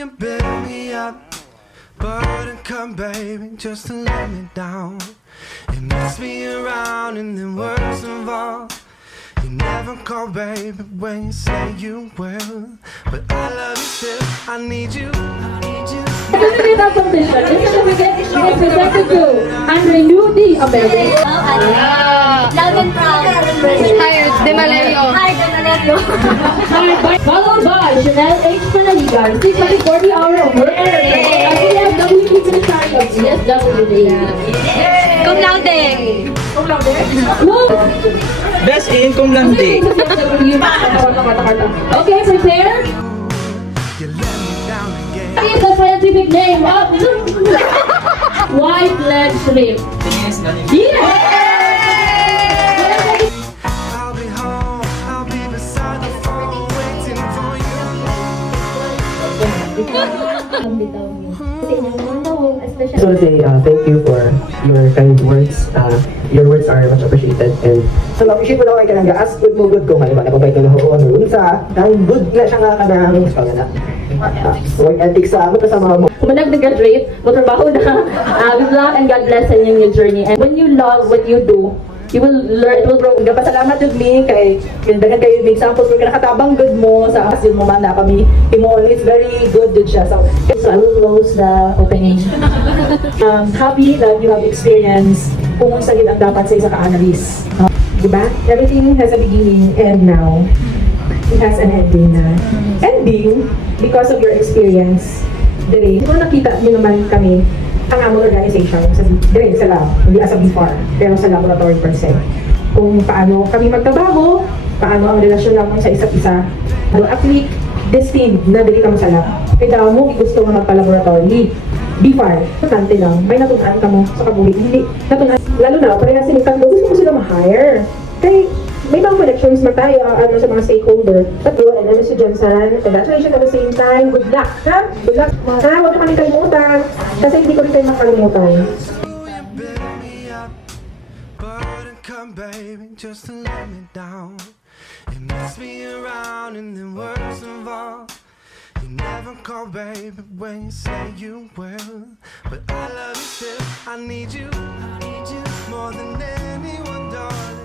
you build me up, buttercup baby, just to let me down. You mess me around and then worse involved. You never call baby when you say you will, but I love you still, I need you, I need you. Certificate of completion. This certificate is presented to Andre Nudi Abebe. Love and proud. Hired De Malayo. Hi, Donaldo. Followed by Chanel H. Panaligan, 640-hour of work. At EFWP Secretary of CSWA. Cum laude. Best in cum laude. Okay, prepare. You let me down again. What is the scientific name of white leg shrimp? Yes! I'll be home, I'll be beside the phone, waiting for you. So say thank you for your kind words. Your words are much appreciated. And so appreciate mo na kay kanang gaas good mo good ko maliban na pabay ko na ho ano unsa dahil good na siya nga kanang sa na. Work ethics sa mga kasama mo. Kung nag-graduate, magtrabaho na. Good luck and God bless sa inyong new journey. And when you love what you do, you will learn, it will grow. Pasalamat jud mi kay dagan kayo may examples kung nakatabang good mo sa asin mo man na kami imo it's very good jud siya. So I will close the opening. Happy that you have experienced kung sa ang dapat sa isa ka analyst. Diba? Everything has a beginning and now it has an ending na. Ending because of your experience. Dire, kung nakita niyo naman kami ang among organization sa dire sa lab, hindi as a before, pero sa laboratory per se. Kung paano kami magtrabaho, paano ang relasyon namin sa isa't isa. Actually, destined na dili kamo sa lab. Kaya mo gusto nga magpa-laboratory. Before, importante lang, may natunan ka mo sa kabuhi. Hindi, natunan. Lalo na, parehas sinikan mo, gusto ko sila ma-hire. Kaya, may mga connections na tayo sa mga stakeholder. At yun, and si Jensen, congratulations at the same time. Good luck, ha? Good luck. Ha? Huwag naman kalimutan. Kasi hindi ko rin kayo makalimutan. You build me up, buttercup baby, just to let me down. You mess me around and then worse involved. You never call baby when you say you will, but I love you still, I need you more than anyone, darling.